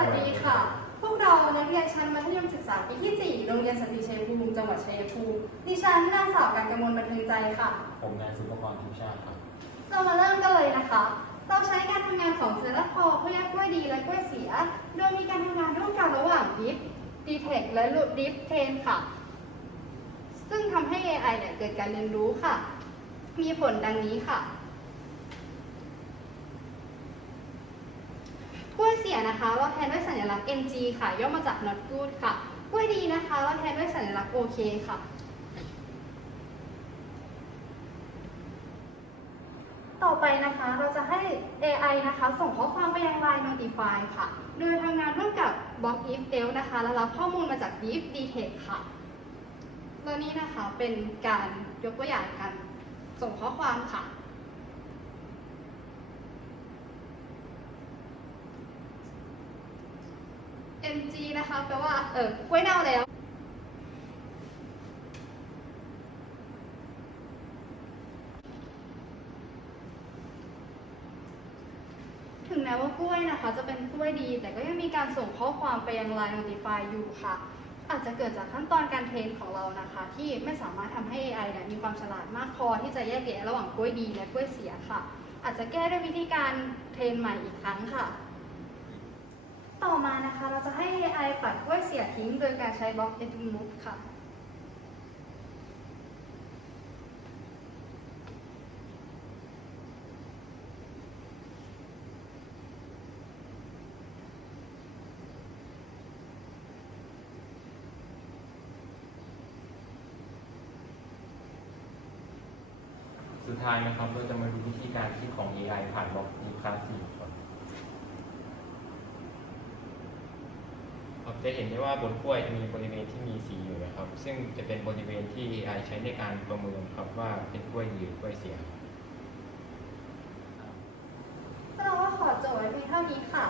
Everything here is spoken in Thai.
วัสดีค่ะ พวกเรานักเรียนชั้นมัธยมศึกษาปีที่ 4 โรงเรียนสันติชัยภูมิจังหวัดชัยภูมิ ดิฉันนางสาวกันกมลบันเทิงใจค่ะ ผมนายสุภกรทิพย์ชาติครับ เรามาเริ่มกันเลยนะคะ เราใช้การทำงานของเซลล์คอเพื่อแยกกล้วยดีและกล้วยเสีย โดยมีการทำงานร่วมกันระหว่างดิฟดีเทคและดิฟเทนค่ะ ซึ่งทำให้ AI เนี่ยเกิดการเรียนรู้ค่ะ มีผลดังนี้ค่ะ กล้วยเสียนะคะ เราแทนด้วยสัญลักษณ์ NG ค่ะ ย่อมาจาก not good ค่ะ กล้วยดีนะคะ เราแทนด้วยสัญลักษณ์ OK ค่ะต่อไปนะคะเราจะให้ AI นะคะ ส่งข้อความไปยัง Line Notify ค่ะ โดยทำงานร่วมกับ Block if else นะคะ และรับข้อมูลมาจาก Deep Detect ค่ะตัวนี้นะคะเป็นการยกตัวอย่างการส่งข้อความค่ะ MG นะคะแปลว่าเออกล้วยเน่าแล้วถึงแม้ว่ากล้วยนะคะ จะเป็นกล้วยดี แต่ก็ยังมีการส่งข้อความไปยัง Line Notify อยู่ค่ะ อาจจะเกิดจากขั้นตอนการเทรนของเรานะคะ ที่ไม่สามารถทำให้ AI เนี่ยมีความฉลาดมากพอที่จะแยกแยะระหว่างกล้วยดีและกล้วยเสียค่ะ อาจจะแก้ด้วยวิธีการเทรนใหม่อีกครั้งค่ะ ต่อมานะคะเราจะให้ AI ปัดกล้วยเสียทิ้งโดยการใช้บล็อก e d move ค่ะ สุดท้ายนะครับเราจะมาดูวิธีการคิดของ AI ผ่านบล็อกอีคลาสสี่ครับครับ จะเห็นได้ว่าบนกล้วยจะมีบริเวณที่มีสีอยู่นะครับ ซึ่งจะเป็นบริเวณที่ AI ใช้ในการประเมินครับว่าเป็นกล้วยดีหรือกล้วยเสียเราขอจบไว้เพียงเท่านี้ค่ะ